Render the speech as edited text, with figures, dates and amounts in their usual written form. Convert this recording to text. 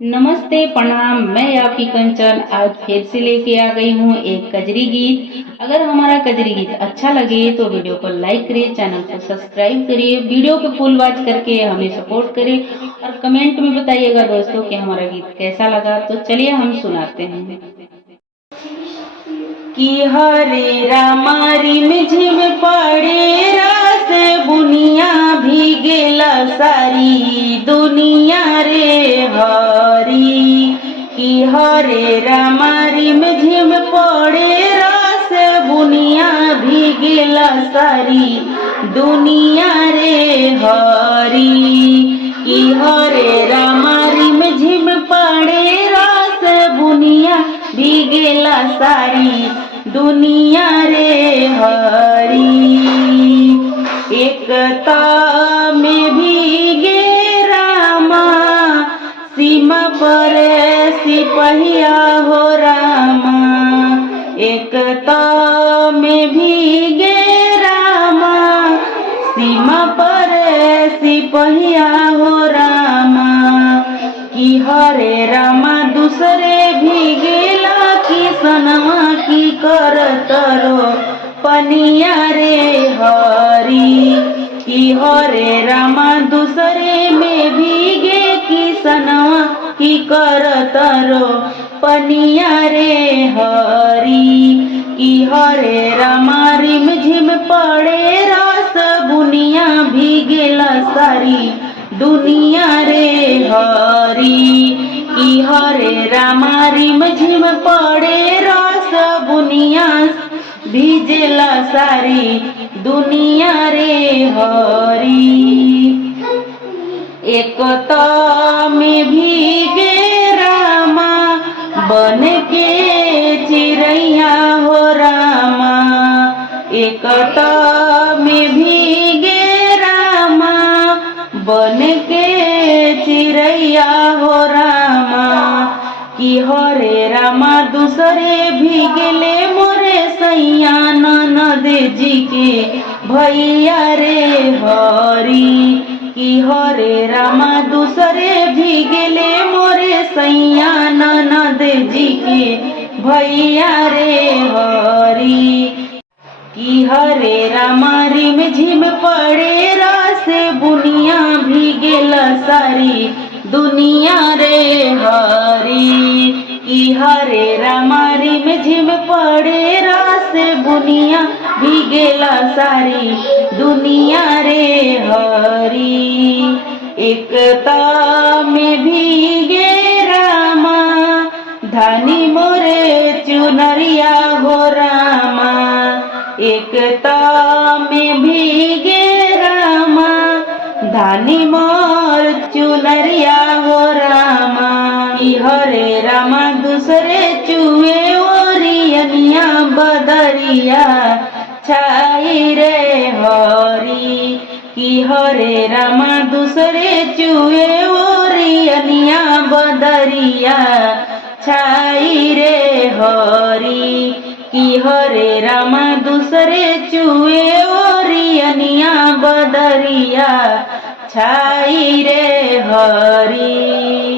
नमस्ते प्रणाम। मैं आपकी कंचन आज फिर से लेके आ गई हूँ एक कजरी गीत। अगर हमारा कजरी गीत अच्छा लगे तो वीडियो को लाइक करिए, चैनल को सब्सक्राइब करिए, वीडियो को फुल वॉच करके हमें सपोर्ट करिए और कमेंट में बताइएगा दोस्तों कि हमारा गीत कैसा लगा। तो चलिए हम सुनाते हैं। कि हरे रामा रिम झिम पड़े रास बुनिया भीगेला सारी दुनिया रे हरी। कि हरे रामा रिम झिम पड़े रास बुनिया भीगेला सारी दुनिया रे हरी। कि हरे रामा रिम झिम पड़े रास बुनिया भीगेला सारी दुनिया रे हरी। एकता में भीगे रामा सीमा पर सिपहिया हो रामा। एकता में भीगे रामा सीमा पर सिपहिया हो रामा। कि हरे रामा दूसरे भीगेला किसनवा की करतरो पनिया रे हरी। कि हरे रामा दूसरे में भीगे किसनवा की करतरो पनिया रे हरी। कि हरे रामा रिम झिम पड़े रास बुनिया भीगेला सारी दुनिया रे हरी। कि हरे रामा रिम झिम पड़े रास बुनिया भीजेला सारी दुनिया रे हरी। एकता में भीगे रामा बन के चिड़ैया हो रामा। एकता में भीगे रामा बन के चिड़ैया हो रामा। कि हरे रामा दूसरे भीगले मोरे सैया ननद जी के भैया रे हरी। कि हरे रामा दूसरे भीगले मोरे सैया ननद जी के भैया रे हरी। कि हरे रामा रिम झिम पड़े रास बुनिया भीगेला सारी दुनिया रे हरी। कि हरे रामा रिम झिम पड़े रास बुनिया भीगेला सारी दुनिया रे हरी। एकता में भीगे रामा धानी मोरे चुनरिया हो रामा। एकता में भीगे रामा धानी मोर चुनरिया हो रामा। कि हरे रामा दूसरे चुए ओरियनिया बदरिया छाई रे हरी। कि हरे रामा दूसरे चुए ओरियनिया बदरिया छाई रे हरी। कि हरे रामा दूसरे चुए ओरियनिया बदरिया छाई रे हरी।